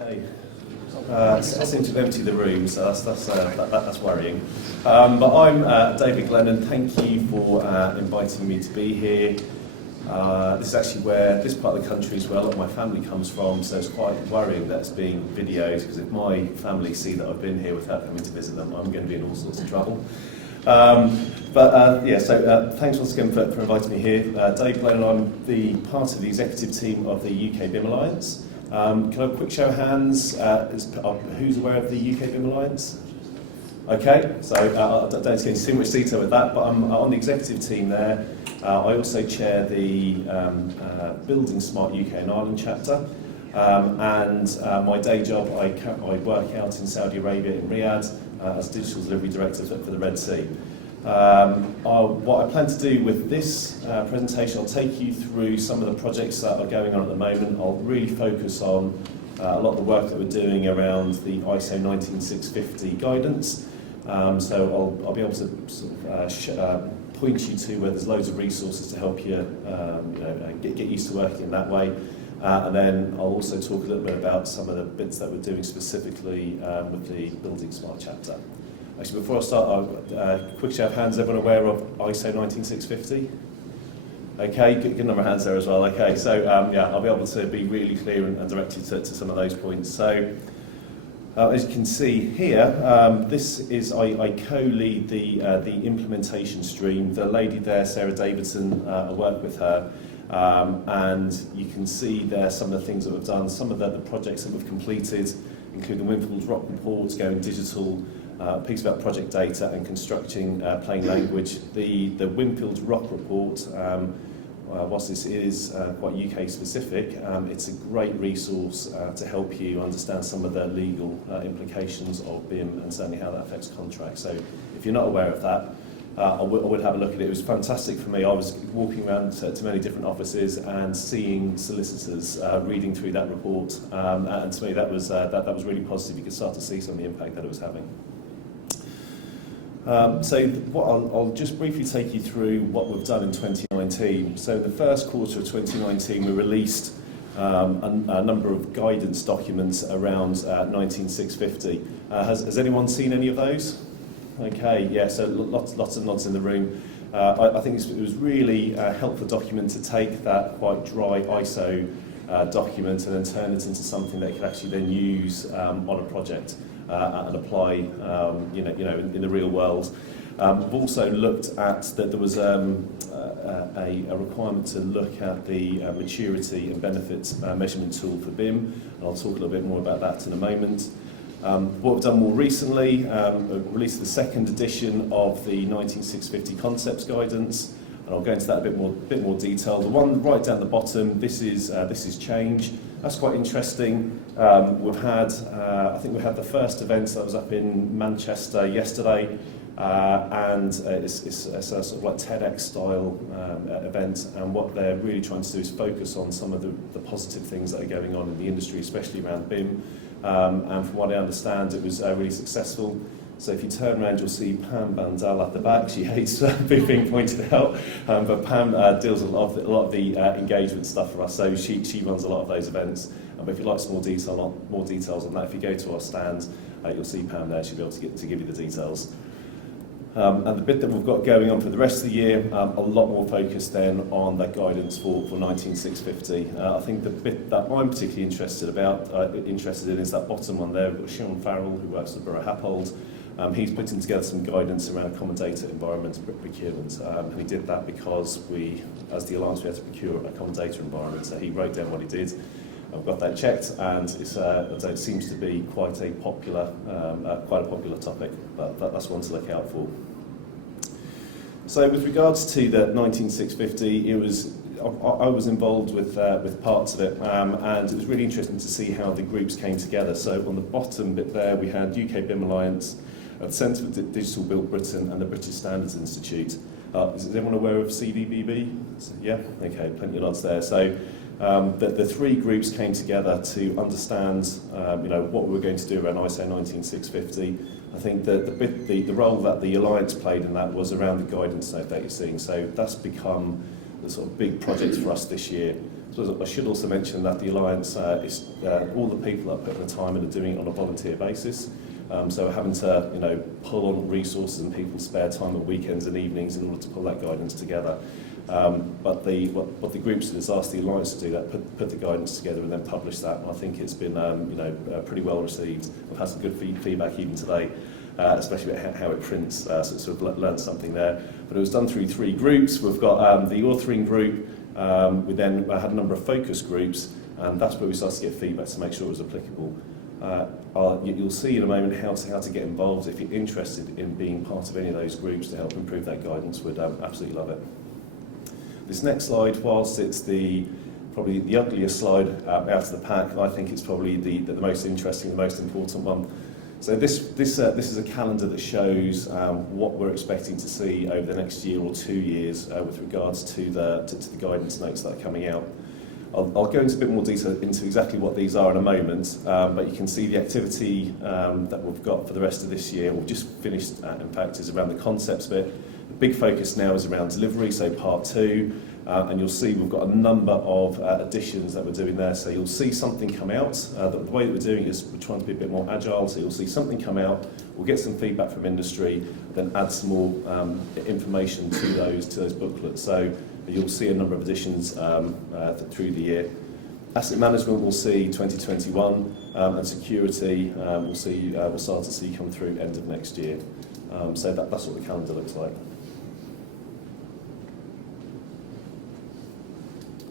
Okay. I seem to have emptied the room, so that's worrying. But I'm David Glennon. Thank you for inviting me to be here. This is actually this part of the country is where a lot of my family comes from, so it's quite worrying that it's being videoed, because if my family see that I've been here without coming to visit them, I'm going to be in all sorts of trouble. So thanks once again for inviting me here. Dave Glennon, I'm the part of the executive team of the UK BIM Alliance. Can I have a quick show of hands? Who's aware of the UK BIM Alliance? Okay, so I don't need to get into too much detail with that, but I'm on the executive team there. I also chair the BuildingSMART UK and Ireland chapter, and my day job, I work out in Saudi Arabia in Riyadh as digital delivery director for the Red Sea. What I plan to do with this presentation, I'll take you through some of the projects that are going on at the moment. I'll really focus on a lot of the work that we're doing around the ISO 19650 guidance. So I'll be able to sort of, point you to where there's loads of resources to help you, get used to working in that way. And then I'll also talk a little bit about some of the bits that we're doing specifically with the BuildingSMART chapter. Actually, before I start, a quick show of hands. Everyone aware of ISO 19650? Okay, good number of hands there as well. Okay, so I'll be able to be really clear and direct you to some of those points. So, as you can see here, this is I co-lead the implementation stream. The lady there, Sarah Davidson, I work with her, and you can see there some of the things that we've done. Some of the projects that we've completed include the Winfield's Rock Report, going digital, piece about project data and constructing plain language. The Winfield's Rock Report, whilst this is quite UK specific, it's a great resource to help you understand some of the legal implications of BIM and certainly how that affects contracts. So if you're not aware of that, I would have a look at it. It was fantastic for me. I was walking around to many different offices and seeing solicitors reading through that report, and to me that was really positive. You could start to see some of the impact that it was having. I'll just briefly take you through what we've done in 2019. So in the first quarter of 2019, we released a number of guidance documents around 19650. Has anyone seen any of those? Okay, yeah, so lots of nods in the room. I think it was really a helpful document to take that quite dry ISO document and then turn it into something that you could actually then use on a project. And apply, in the real world. We've also looked at that there was a requirement to look at the maturity and benefits measurement tool for BIM, and I'll talk a little bit more about that in a moment. What we've done more recently, released the second edition of the 19650 concepts guidance, and I'll go into that a bit more detail. The one right down the bottom, this is change. That's quite interesting. We've had, I think we had the first event that was up in Manchester yesterday, and it's a sort of like TEDx style event, and what they're really trying to do is focus on some of the positive things that are going on in the industry, especially around BIM. And from what I understand, it was really successful. So if you turn around, you'll see Pam Bandal at the back. She hates being pointed out, but Pam deals a lot of the engagement stuff for us. So she runs a lot of those events. But if you'd like some more details on that, if you go to our stand, you'll see Pam there. She'll be able to give you the details. And the bit that we've got going on for the rest of the year, a lot more focus then on that guidance for 19650. I think the bit that I'm particularly interested in is that bottom one there. We've got Sean Farrell, who works at Borough Happold. He's putting together some guidance around common data environment procurement, and he did that because we, as the Alliance, we had to procure a common data environment. So he wrote down what he did. I've got that checked, and it seems to be quite a popular topic. But that's one to look out for. So with regards to the 19650, I was involved with parts of it, and it was really interesting to see how the groups came together. So on the bottom bit there, we had UK BIM Alliance, the Centre for Digital Build Britain, and the British Standards Institute. Is everyone aware of CDBB? Yeah? Okay, plenty of nods there. So the three groups came together to understand what we were going to do around ISO 19650. I think the role that the Alliance played in that was around the guidance note that you're seeing. So that's become the sort of big project for us this year. So I should also mention that the Alliance is all the people that put in the time and are doing it on a volunteer basis. So we're having to, pull on resources and people's spare time at weekends and evenings in order to pull that guidance together. But what the groups did is ask the Alliance to do that, put the guidance together and then publish that. And I think it's been, pretty well received. I've had some good feedback even today, especially about how it prints. So sort of learned something there. But it was done through 3 groups. We've got the authoring group. We then had a number of focus groups, and that's where we started to get feedback to make sure it was applicable. You'll see in a moment how to get involved. If you're interested in being part of any of those groups to help improve that guidance, we'd absolutely love it. This next slide, whilst it's probably the ugliest slide out of the pack, I think it's probably the most interesting, the most important one. So this is a calendar that shows what we're expecting to see over the next year or 2 years with regards to the guidance notes that are coming out. I'll go into a bit more detail into exactly what these are in a moment, but you can see the activity that we've got for the rest of this year. We've just finished, in fact, is around the concepts bit. The big focus now is around delivery, so part 2. And you'll see we've got a number of additions that we're doing there. So you'll see something come out. The way that we're doing it is we're trying to be a bit more agile. So you'll see something come out, we'll get some feedback from industry, then add some more information to those booklets. So you'll see a number of additions through the year. Asset management we'll see 2021, and security we'll start to see come through end of next year. So that's what the calendar looks like.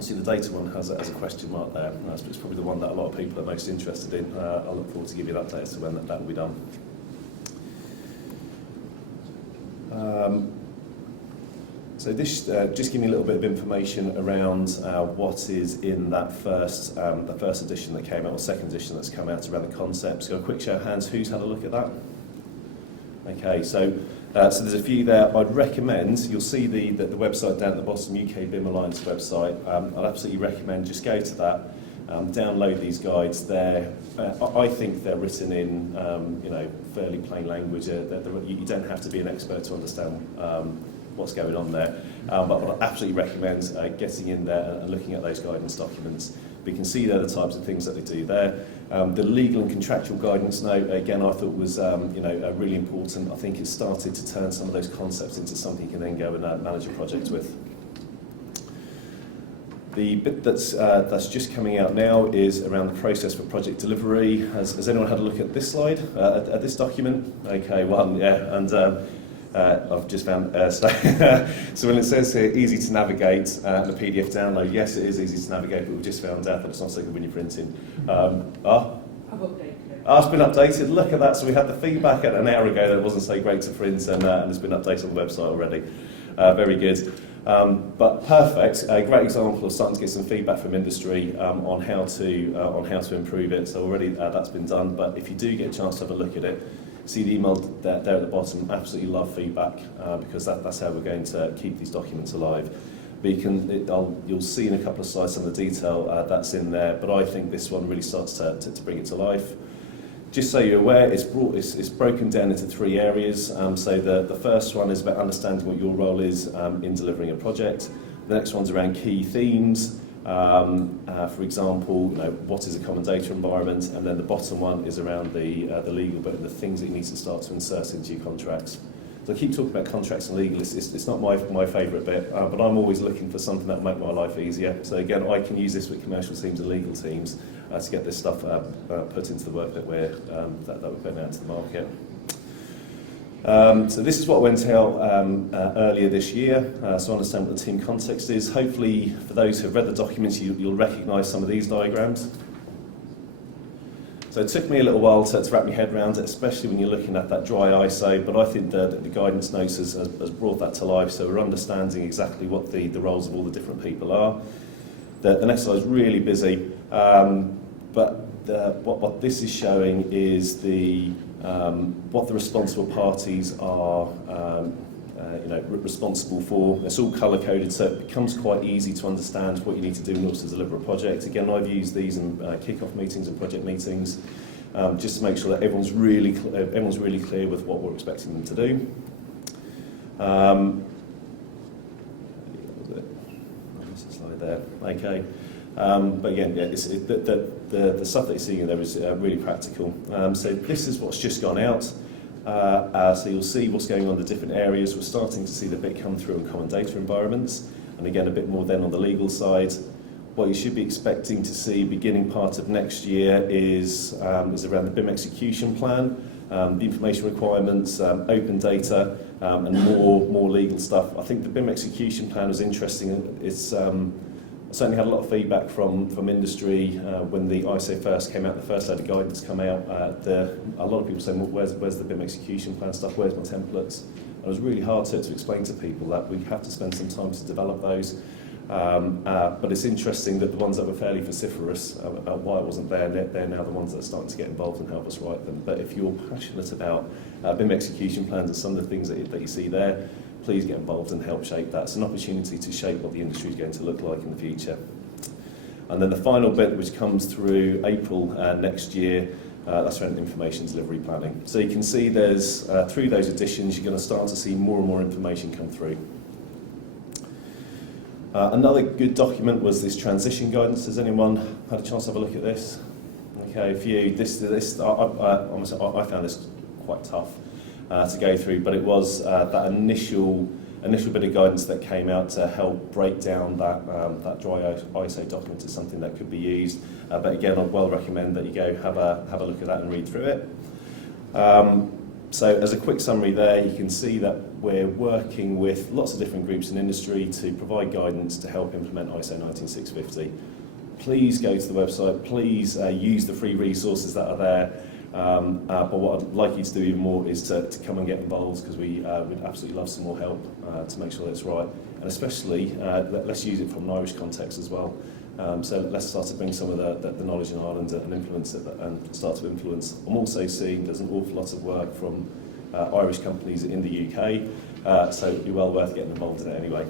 See, the data one has a question mark there. It's probably the one that a lot of people are most interested in. I look forward to give you that data as to when that will be done. So this just give me a little bit of information around what is in that first edition that came out, or second edition that's come out around the concepts. So a quick show of hands, who's had a look at that? Okay, so there's a few there. I'd recommend, you'll see the website down at the bottom, UK BIM Alliance website. I'd absolutely recommend just go to that, download these guides. I think they're written in fairly plain language. You don't have to be an expert to understand what's going on there. But I'd absolutely recommend getting in there and looking at those guidance documents. We can see there the types of things that they do there. The legal and contractual guidance note, again, I thought was really important. I think it started to turn some of those concepts into something you can then go and manage a project with. The bit that's just coming out now is around the process for project delivery. Has anyone had a look at this slide, at this document? Okay, one, yeah, and I've just found, so when it says here, easy to navigate, the PDF download, yes, it is easy to navigate, but we've just found out that it's not so good when you're printing. I've updated it. It's been updated, look at that. So we had the feedback an hour ago that it wasn't so great to print, and it's been updated on the website already. Very good. But perfect, a great example of starting to get some feedback from industry on how to improve it. So already that's been done, but if you do get a chance to have a look at it, see the email there at the bottom. Absolutely love feedback because that's how we're going to keep these documents alive. But you'll see in a couple of slides some of the detail that's in there, but I think this one really starts to bring it to life. Just so you're aware, it's broken down into 3 areas. So the first one is about understanding what your role is in delivering a project. The next one's around key themes. For example, what is a common data environment, and then the bottom one is around the legal bit and the things that you need to start to insert into your contracts. So I keep talking about contracts and legal. It's not my favourite bit, but I'm always looking for something that will make my life easier. So again, I can use this with commercial teams and legal teams to get this stuff put into the work that we're putting out to the market. So this is what went out earlier this year, so understand what the team context is. Hopefully, for those who have read the documents, you'll recognise some of these diagrams. So it took me a little while to wrap my head around it, especially when you're looking at that dry ISO, but I think the guidance notes has brought that to life, so we're understanding exactly what the roles of all the different people are. The next slide is really busy, but what this is showing is what the responsible parties are responsible for. It's all colour-coded, so it becomes quite easy to understand what you need to do in order to deliver a project. Again, I've used these in kick-off meetings and project meetings, just to make sure that everyone's really clear with what we're expecting them to do. There's a slide there. Okay. But again, yeah, the stuff that you're seeing in there is really practical. So this is what's just gone out. So you'll see what's going on in the different areas. We're starting to see the bit come through in common data environments, and again a bit more then on the legal side. What you should be expecting to see beginning part of next year is around the BIM Execution Plan, the information requirements, open data, and more legal stuff. I think the BIM Execution Plan was interesting. It's I certainly had a lot of feedback from industry when the ISO first came out, the first set of guidance come out. A lot of people saying, well, where's the BIM Execution Plan stuff, where's my templates? And it was really hard to explain to people that we have to spend some time to develop those. But it's interesting that the ones that were fairly vociferous about why it wasn't there, they're now the ones that are starting to get involved and help us write them. But if you're passionate about BIM Execution Plans and some of the things that you see there, please get involved and help shape that. It's an opportunity to shape what the industry is going to look like in the future. And then the final bit, which comes through April next year, that's around information delivery planning. So you can see there's, through those editions, you're going to start to see more and more information come through. Another good document was this transition guidance. Has anyone had a chance to have a look at this? Okay, a few. I found this quite tough to go through, but it was that initial bit of guidance that came out to help break down that dry ISO document to something that could be used. But again, I'd well recommend that you go have a look at that and read through it. So as a quick summary there, you can see that we're working with lots of different groups in industry to provide guidance to help implement ISO 19650. Please go to the website, please use the free resources that are there. But what I'd like you to do even more is to come and get involved, because we'd absolutely love some more help to make sure that's right. And especially, let's use it from an Irish context as well. So let's start to bring some of the knowledge in Ireland and influence it and start to influence. I'm also seeing there's an awful lot of work from Irish companies in the UK, so it'd be well worth getting involved in it anyway.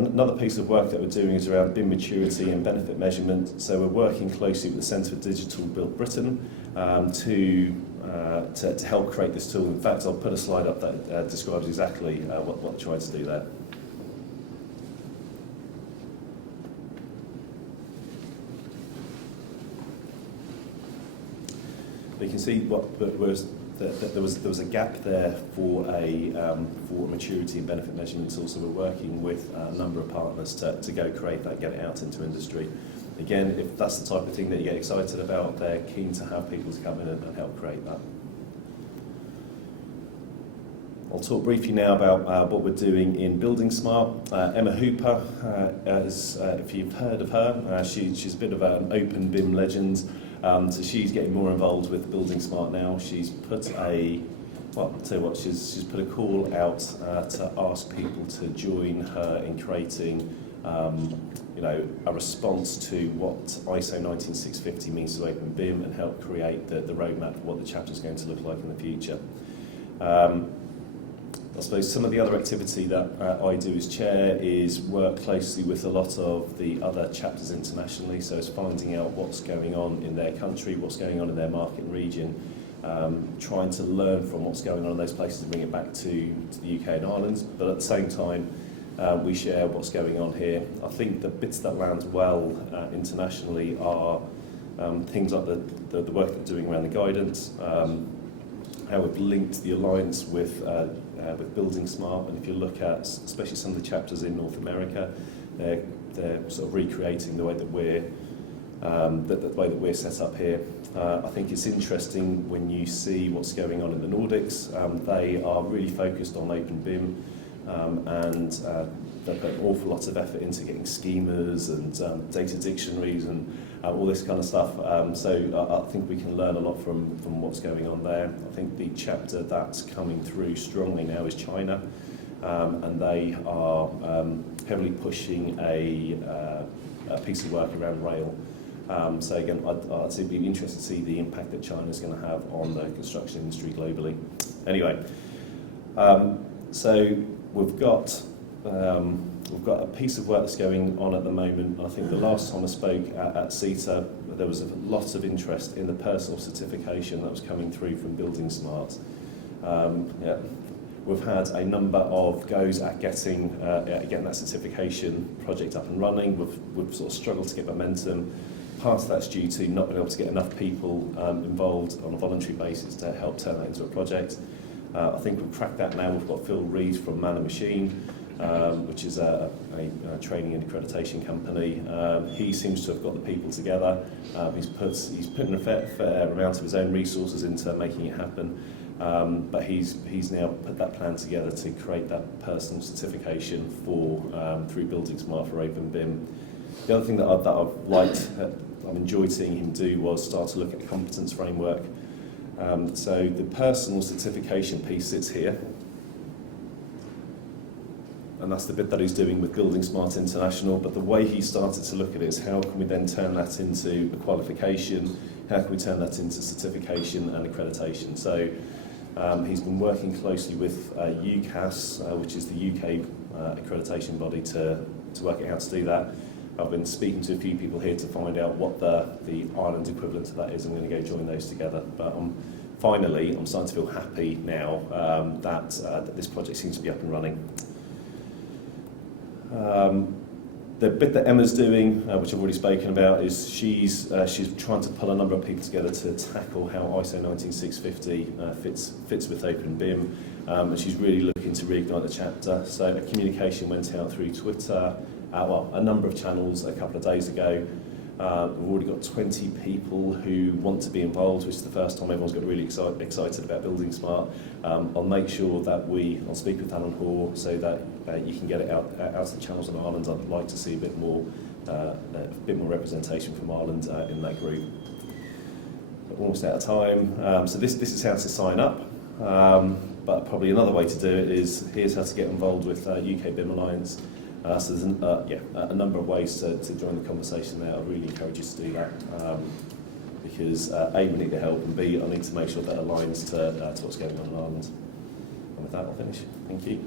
Another piece of work that we're doing is around BIM maturity and benefit measurement. So we're working closely with the Centre for Digital Build Britain to help create this tool. In fact, I'll put a slide up that describes exactly what we're trying to do there. You can see there was a gap there for maturity and benefit measurement tools. So we're working with a number of partners to go create that, get it out into industry. Again, if that's the type of thing that you get excited about, they're keen to have people to come in and help create that. I'll talk briefly now about what we're doing in buildingSMART. Emma Hooper, if you've heard of her, she's a bit of an open BIM legend. So she's getting more involved with buildingSMART now. She's put she's put a call out to ask people to join her in creating a response to what ISO 19650 means to Open BIM and help create the roadmap for what the chapter is going to look like in the future. I suppose some of the other activity that I do as chair is work closely with a lot of the other chapters internationally, so it's finding out what's going on in their country, what's going on in their market and region, trying to learn from what's going on in those places and bring it back to the UK and Ireland, but at the same time we share what's going on here. I think the bits that land well internationally are things like the work that we're doing around the guidance, how we've linked the alliance with buildingSMART, and if you look at especially some of the chapters in North America, they're sort of recreating the way that we're set up here. I think it's interesting when you see what's going on in the Nordics. They are really focused on Open BIM, and they've put an awful lot of effort into getting schemas and data dictionaries and all this kind of stuff. So I think we can learn a lot from what's going on there. I think the chapter that's coming through strongly now is China, and they are heavily pushing a piece of work around rail. So again, I'd say it'd be interesting to see the impact that China's going to have on the construction industry globally. Anyway, so we've got a piece of work that's going on at the moment. I think the last time I spoke at CitA, there was a lot of interest in the personal certification that was coming through from buildingSMART. We've had a number of goes at getting that certification project up and running. We've sort of struggled to get momentum. Part of that's due to not being able to get enough people involved on a voluntary basis to help turn that into a project. I think we've cracked that now. We've got Phil Reed from Man and Machine, which is a training and accreditation company. He seems to have got the people together. He's put in a fair amount of his own resources into making it happen. But he's now put that plan together to create that personal certification for through buildingSMART for Open BIM. The other thing that I've liked, I've enjoyed seeing him do, was start to look at the Competence Framework. So the personal certification piece sits here, and that's the bit that he's doing with buildingSMART International. But the way he started to look at it is how can we then turn that into a qualification? How can we turn that into certification and accreditation? So he's been working closely with UCAS, which is the UK accreditation body, to work out how to do that. I've been speaking to a few people here to find out what the Ireland equivalent to that is. I'm going to go join those together. But finally, I'm starting to feel happy now that this project seems to be up and running. The bit that Emma's doing, which I've already spoken about, is she's trying to pull a number of people together to tackle how ISO 19650 fits with Open BIM, and she's really looking to reignite the chapter. So a communication went out through Twitter, a number of channels a couple of days ago. We've already got 20 people who want to be involved, which is the first time everyone's got really excited about buildingSMART. I'll make sure that I'll speak with Alan Hoare so that you can get it out to the channels in Ireland. I'd like to see a bit more representation from Ireland in that group. But we're almost out of time. So this is how to sign up. But probably another way to do it is, here's how to get involved with UK BIM Alliance. So there's a number of ways to join the conversation there. I really encourage you to do that, because A, we need the help, and B, I need to make sure that aligns to what's going on in Ireland. And with that, I'll finish. Thank you.